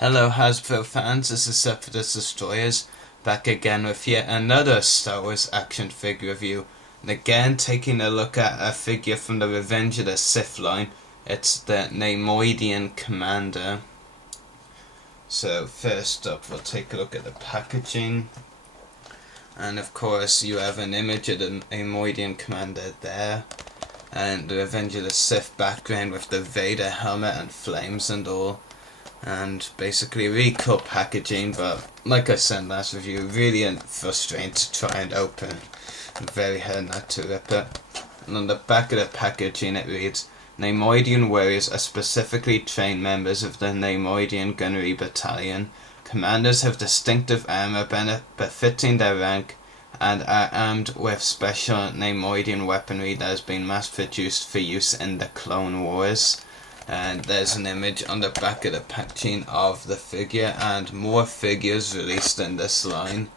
Hello Hasbro fans, this is Sith Destroyers, back again with yet another Star Wars action figure review, and again taking a look at a figure from the Revenge of the Sith line. It's the Neimoidian Commander. So first up we'll take a look at the packaging, and of course you have an image of the Neimoidian Commander there, and the Revenge of the Sith background with the Vader helmet and flames and all. And basically really cool packaging, but like I said last review, really frustrating to try and open. Very hard not to rip it. And on the back of the packaging it reads, Neimoidian warriors are specifically trained members of the Neimoidian Gunnery Battalion. Commanders have distinctive armour befitting their rank and are armed with special Neimoidian weaponry that has been mass produced for use in the Clone Wars. And there's an image on the back of the packaging of the figure, and more figures released in this line.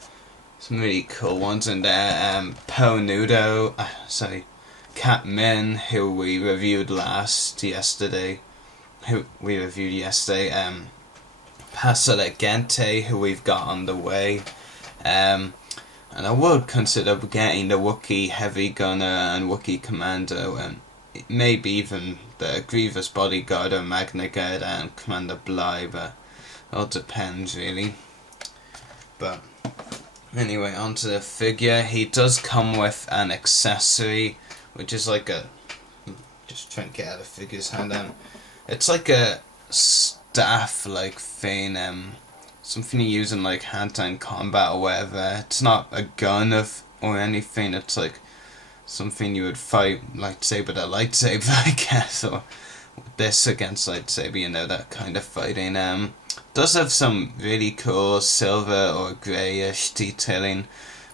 Some really cool ones in there. Poe Nudo, Cat Min, who we reviewed yesterday. Passer Gente, who we've got on the way. And I would consider getting the Wookiee Heavy Gunner and Wookiee Commando, and maybe even the Grievous Bodyguard or Magna Guard and Commander Bly, but it all depends really. But anyway, onto the figure. He does come with an accessory, which is like a, just trying to get out of the figure's hand down. It's like a staff like thing, something you use in like hand-to-hand combat or whatever. It's not a gun or anything, it's like something you would fight lightsaber to lightsaber, I guess, or this against lightsaber, that kind of fighting. Does have some really cool silver or greyish detailing,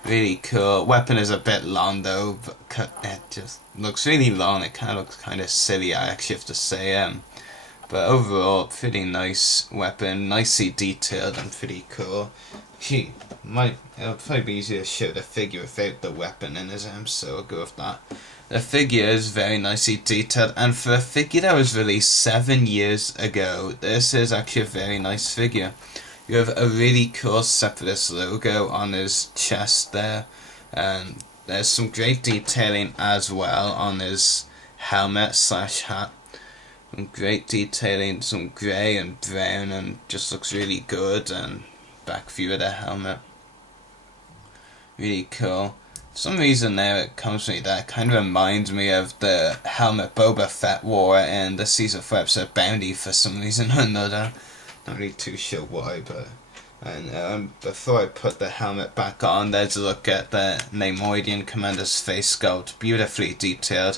really cool. Weapon is a bit long though, but it just looks really long. It kind of looks kind of silly, I actually have to say. But overall, pretty nice weapon, nicely detailed and pretty cool. It'll probably be easier to show the figure without the weapon in his arm, so I'll go with that. The figure is very nicely detailed, and for a figure that was released 7 years ago, this is actually a very nice figure. You have a really cool Separatist logo on his chest there, and there's some great detailing as well on his helmet/hat. Some great detailing, some grey and brown, and just looks really good. And back view of the helmet, really cool. For some reason there it comes to me that kind of reminds me of the helmet Boba Fett wore in the season 4 episode Bounty for some reason or another. Not really too sure why, but. And before I put the helmet back on, there's a look at the Neimoidian Commander's face sculpt, beautifully detailed.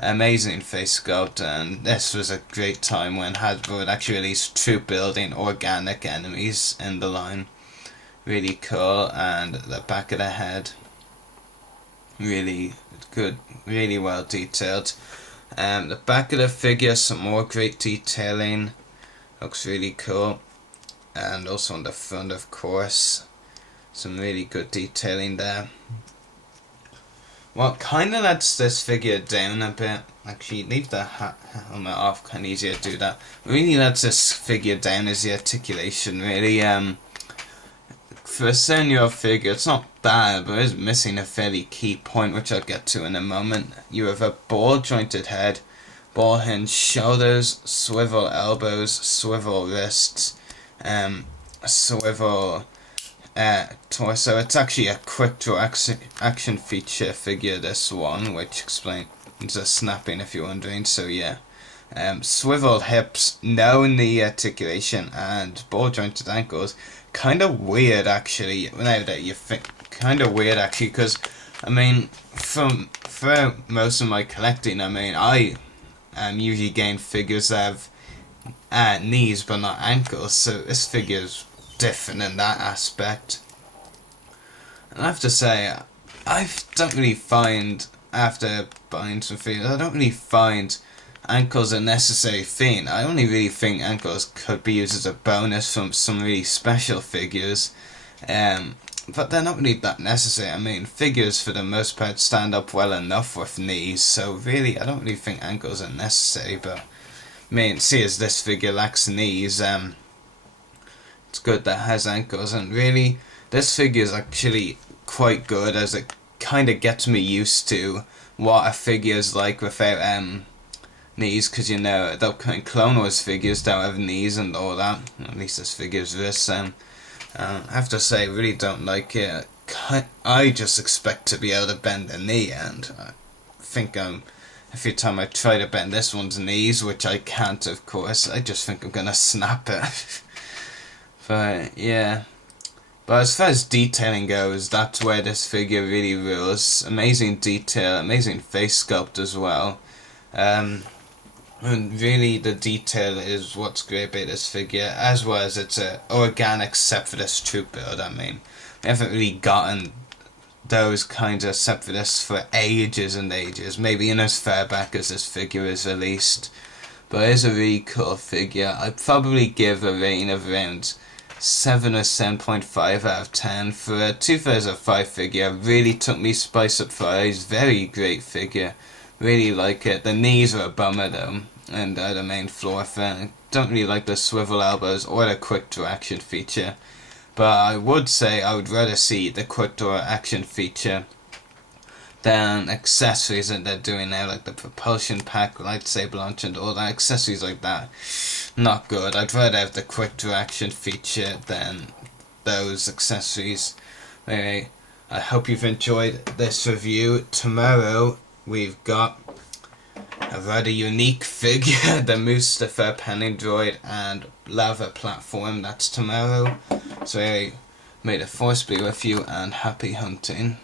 Amazing face sculpt, and this was a great time when Hasbro would actually release troop building organic enemies in the line. Really cool. And the back of the head, really good, really well detailed. The back of the figure, some more great detailing, looks really cool. And also on the front, of course, some really good detailing there. What kind of lets this figure down a bit, actually leave the helmet off, kind of easier to do that. What really lets this figure down is the articulation, really. For a 7-year-old figure, it's not bad, but it's missing a fairly key point, which I'll get to in a moment. You have a ball jointed head, ball hinged shoulders, swivel elbows, swivel wrists, swivel torso. It's actually a quick draw action feature figure, this one, which explains the snapping if you're wondering. So yeah, swivel hips, no knee articulation, and ball jointed ankles. Kind of weird actually, now that you think, kind of weird actually, because I mean, throughout most of my collecting, I mean, I usually gain figures that have knees but not ankles, so this figure's different in that aspect. And I have to say, I don't really find, after buying some figures, I don't really find ankles a necessary thing. I only really think ankles could be used as a bonus from some really special figures, but they're not really that necessary. I mean, figures for the most part stand up well enough with knees, so really I don't really think ankles are necessary. But I mean, see as this figure lacks knees, It's good that it has ankles, and really, this figure is actually quite good, as it kind of gets me used to what a figure is like without knees, because you know the upcoming Clone Wars figures don't have knees and all that. At least this figure's this. I have to say, I really don't like it. I just expect to be able to bend a knee, and I think every time I try to bend this one's knees, which I can't, of course, I just think I'm gonna snap it. But yeah. But as far as detailing goes, that's where this figure really rules. Amazing detail, amazing face sculpt as well. And really the detail is what's great about this figure, as well as it's organic except for this troop build. I mean, we haven't really gotten those kinds of except for this for ages and ages, maybe in as far back as this figure is released. But it's a really cool figure. I'd probably give a rating of around 7 or 7.5 out of 10 for a 2005 figure. Really took me by surprise. Very great figure. Really like it. The knees are a bummer though, and the main floor fan. Don't really like the swivel elbows or the quick draw action feature. But I would say I would rather see the quick draw action feature than accessories that they're doing now, like the propulsion pack, lightsaber launch, and all that. Accessories like that, not good. I'd rather have the quick draw action feature than those accessories. Anyway, I hope you've enjoyed this review. Tomorrow we've got a rather unique figure, the Mustafa Penning Droid and Lava Platform. That's tomorrow. So anyway, may the Force be with you and happy hunting.